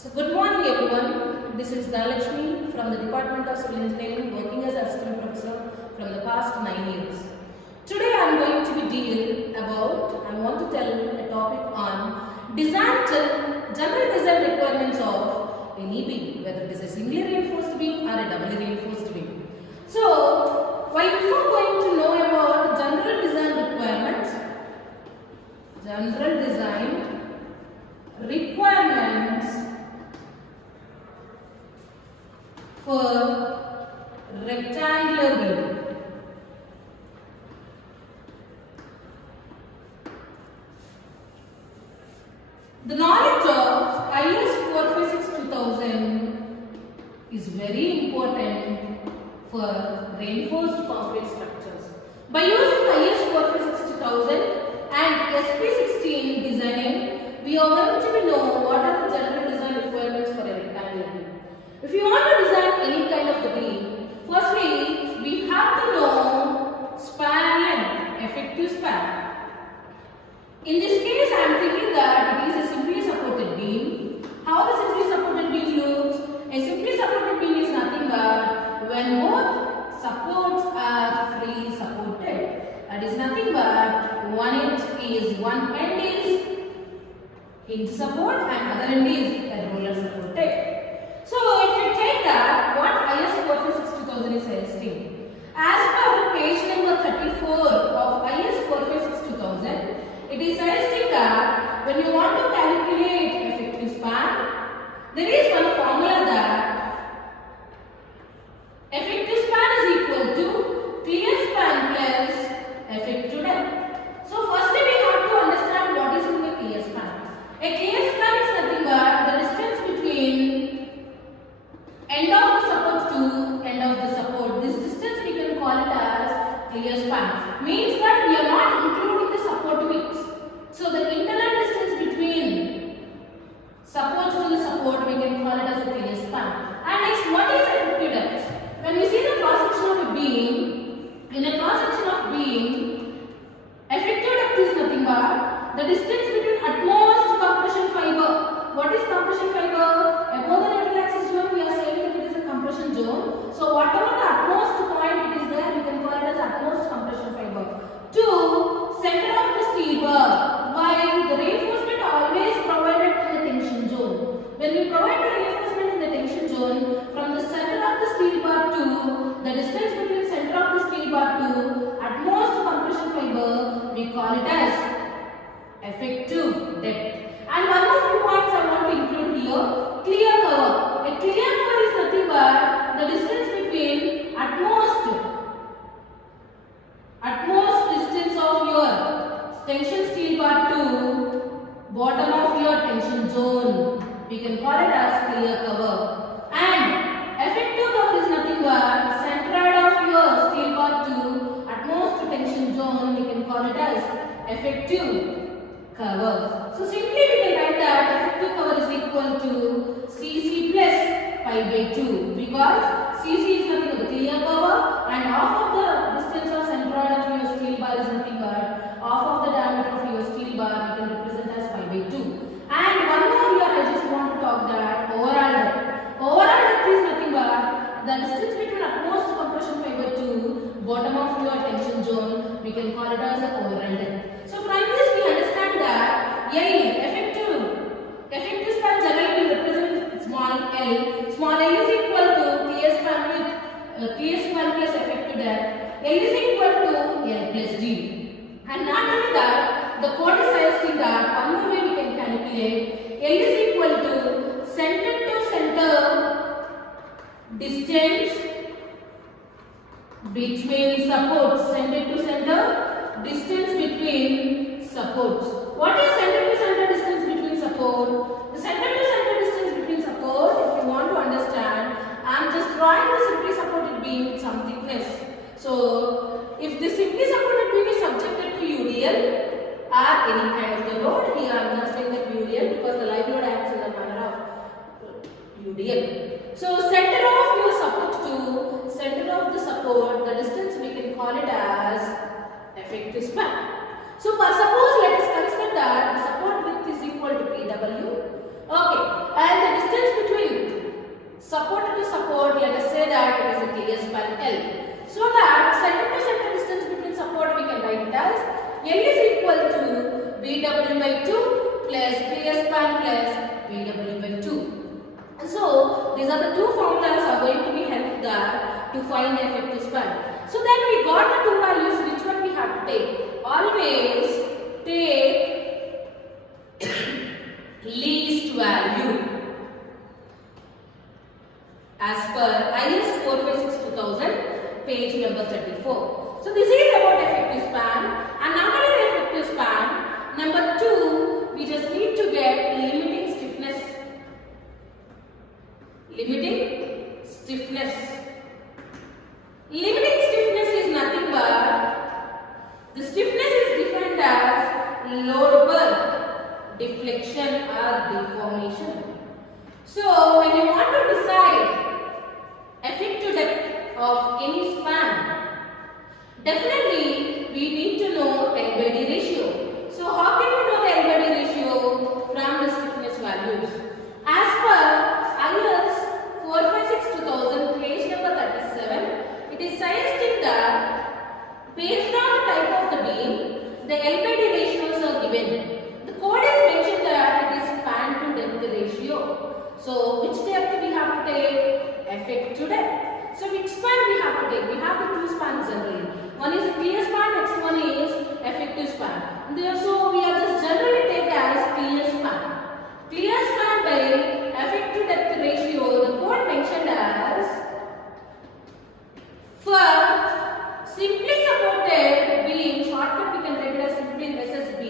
So good morning everyone. This is Dhalakshmi from the Department of Civil Engineering, working as assistant professor from the past 9 years. Today I am going to I want to tell a topic on general design requirements of any beam, whether it is a singly reinforced beam or a doubly reinforced beam. So before going to know about general design requirements for rectangular beam. The knowledge of IS 456-2000 is very important for reinforced concrete structures. By using IS 456-2000 and SP16 designing, we are going to know what are the general design requirements for a rectangular beam. If you want to design any kind of the beam, firstly we have to know span length, effective span. In this case, I am thinking that it is a simply supported beam. How the simply supported beam looks? A simply supported beam is nothing but when both supports are freely supported. That is nothing but one end is hinge support and other end is a roller supported. So if you take that, what IS 456-2000 is suggesting? As per page number 34 of IS 456-2000, it is suggesting that when you want to calculate effective span, there is one formula that effective span is equal to clear span plus effective depth. So firstly we have to understand what is in the clear span. A clear span is nothing but the distance between end of the support to end of the support. This distance we can call it as clear span. Means that we are not including the support widths. So the internal distance between support to the support we can call it as a clear span. And next, what is effective depth? When we see the cross section of a beam, in a cross section of beam, effective depth is nothing but the distance between utmost compression fiber. What is compression fiber? Above the neutral axis zone, we are saying that it is a compression zone. So whatever the utmost point it is there, we can call it as utmost compression fiber. To center of the steel bar, while the reinforcement always provided in the tension zone. When we provide the reinforcement in the tension zone, from the center of the steel bar to the distance between center of the steel bar to utmost compression fiber, we call it as effective depth. And one more few points I want to include here. Clear cover. A clear cover is nothing but the distance between utmost distance of your tension steel bar to bottom of your tension zone. We can call it as clear cover. And effective cover is nothing but centroid of your steel bar to utmost tension zone. We can call it as effective cover. So simply we can write that effective cover is equal to Cc plus pi by 2, because Cc is nothing but the clear cover and half of the distance of centroid of your steel bar is nothing but half of the diameter of your steel bar we can represent as pi by 2. And one more here I just want to talk that overall depth. Overall depth is nothing but the distance between utmost compression fiber to bottom of your tension zone, we can call it as the overall depth. So from this we understand that effective span generally we represent small l. Small l is equal to clear span plus effective depth. L is equal to L plus D. And not only that, the code is suggesting that one more way we can calculate. L is equal to center distance between supports. Center to center distance between supports. What is center to center distance between support? The center to center distance between support, if you want to understand, I am just drawing the simply supported beam with some thickness. So if the simply supported beam is subjected to UDL or any kind of the load, here I am not saying that UDL because the live load acts in the manner of UDL. So center of your support to center of the support, the distance we can call it as effective span. So suppose let us consider that the support width is equal to PW. Okay, and the distance plus VW by 2. So these are the two formulas are going to be helpful there to find the effective span. So then we got the two values. Which one we have to take? Always take least value as per IS 456-2000, page number 34. So this is about effective span. And now what is the effective span? Number 2, we just need to get limiting stiffness. Limiting stiffness. Limiting stiffness is nothing but the stiffness is defined as load per deflection or deformation. So when you want to decide effective depth of any span, definitely we need to know L by D ratio. So how can we know the L by D ratio from the stiffness values? As per IS 456-2000, page number 37, it is suggesting that based on the type of the beam, the L by D ratios are given. The code is mentioned that it is span to depth ratio. So which depth we have to take? Effective depth. So which span we have to take? We have the two spans generally. One is a clear span, next one is effective span. So we are just generally take as clear span. Clear span by effective depth ratio, the code mentioned as for simply supported beam, shortcut we can write it as simply SSB.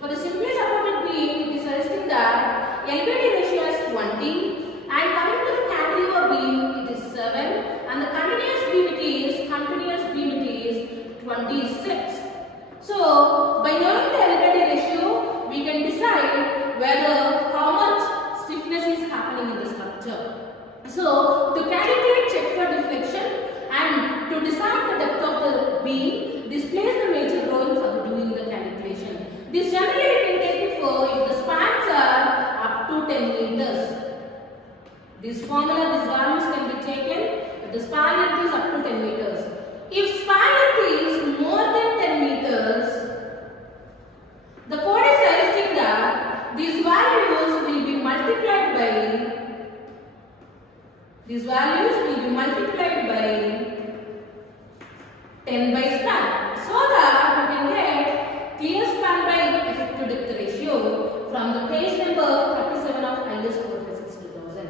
For the simply supported beam, it is suggesting that L by D ratio is 20, and coming to the cantilever beam, it is 7, and the continuous beam it is 26. So by knowing the L by D ratio, we can decide whether how much stiffness is happening in the structure. So to calculate check for deflection and to decide the depth of the beam, this plays the major role for doing the calculation. This generally we can take it for if the spans are up to 10 meters. This formula, these values can be taken if the span length is up to 10 meters. If span length is more than 10 meters, the code is suggesting that these values will be multiplied by 10 by span, so that we can get clear span by effective depth ratio from the page number 37 of IS 456-2000.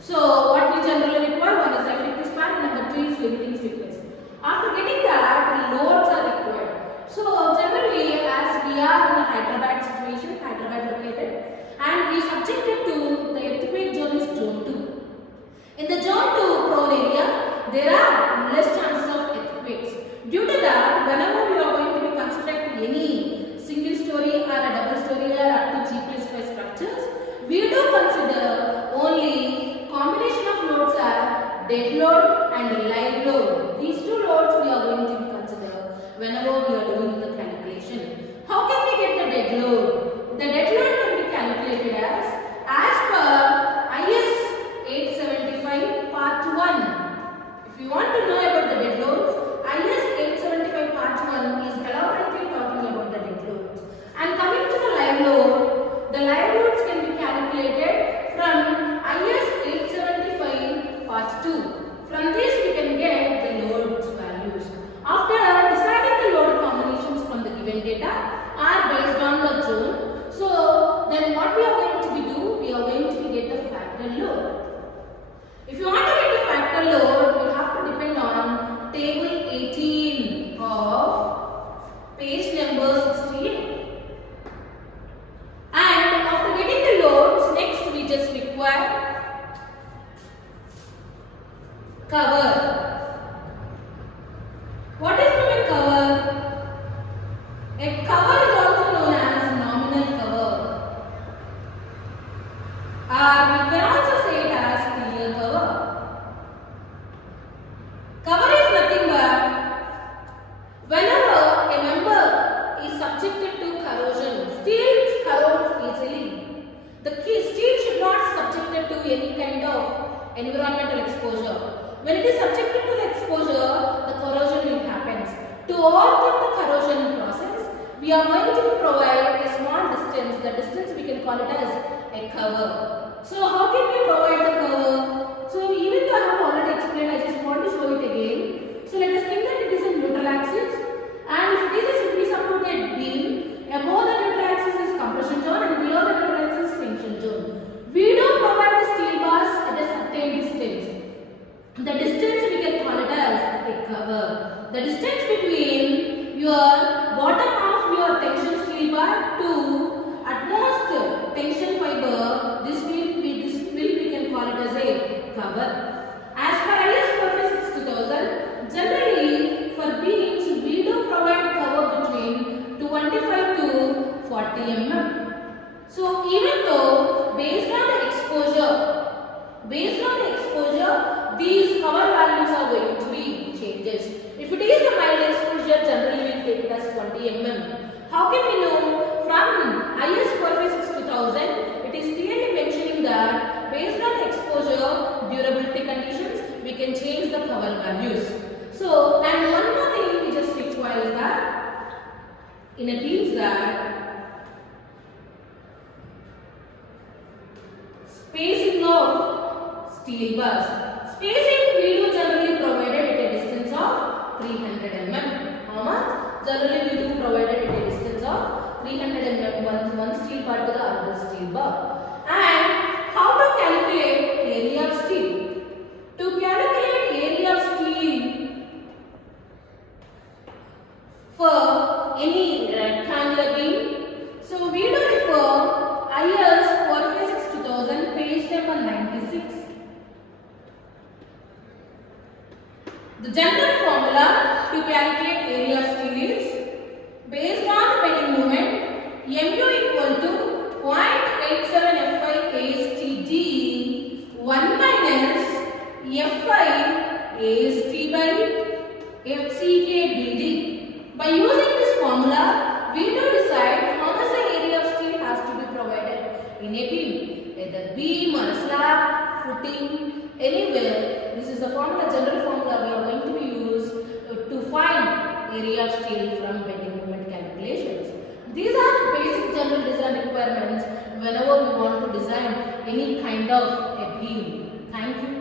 So what we generally require, one is effective span and number 2 is limiting stiffness. After getting that, loads are required. So generally, as we are in a Hyderabad situation, Hyderabad located, and we subjected to the earthquake zone is zone 2. In the zone 2 prone area, there are less chances of earthquakes. Due to that, whenever we are going to be constructing any single story or a double story or up to G+5 structures, we do consider only combination of loads are dead load and live load. These two loads we are going to consider whenever we are doing the calculation. How can we get the dead load? The dead load can be calculated as per IS 875 part 1. If you want to know about the dead loads, IS 875 part 1 is elaborately talking about the dead loads. And coming to the live loads can be calculated from IS 875 part 2. From this we can get the loads values. After deciding the load combinations from the given data are based on the zone. So then what we are going to do? We are going to get the factor load. If you want to get the factor load, you have to depend on table 18 of page number 68. And after getting the loads, next we just require cover. What is a cover? A cover is also known as nominal cover. Or we can also say it as clear cover. Cover is nothing but whenever a member is subjected to corrosion, steel corrodes easily. The steel should not be subjected to any kind of environmental exposure. When it is subjected to the exposure, the corrosion will happen. To overcome the corrosion process, we are going to provide a small distance. The distance we can call it as a cover. So how can we provide the cover? So even though I have already explained, I just want to show it again. So let us think that it is a neutral axis, and if it is a simply supported beam, above the neutral axis is compression zone and below the neutral axis is tension zone. We do provide the steel bars at a certain distance. The distance we can call it as a cover. The distance between your bottom of your tension steel bar to utmost tension fiber, this will we can call it as a cover. As per IS 456-2000, generally for beams we do provide cover between 25 to 40 mm. So even though based on the exposure, these cover values are going to be changes. If it is a mild exposure, generally we will take it as 20 mm. How can we know? From IS 456-2000, it is clearly mentioning that based on the exposure, durability conditions, we can change the cover values. So, and one more thing we just require is that in a beam that spacing of steel bars. Spacing we do generally provided at a distance of 300 mm. How much? Generally we do provided at a distance of 300 mm, one steel bar to the other steel bar. And how to calculate area of steel? To calculate area of steel for any rectangular beam, so we do refer IS 456-2000, page number 96. The general formula to calculate area of steel is based on bending moment, mu equal to 0.87 Fi ASTD 1 minus Fi AST by FCKBD. By using this formula, we do decide how much the area of steel has to be provided in a beam, either beam or a slab, footing, anywhere. This is the formula, general formula we are going to use to find area of steel from bending moment calculations. These are the basic general design requirements whenever we want to design any kind of a beam. Thank you.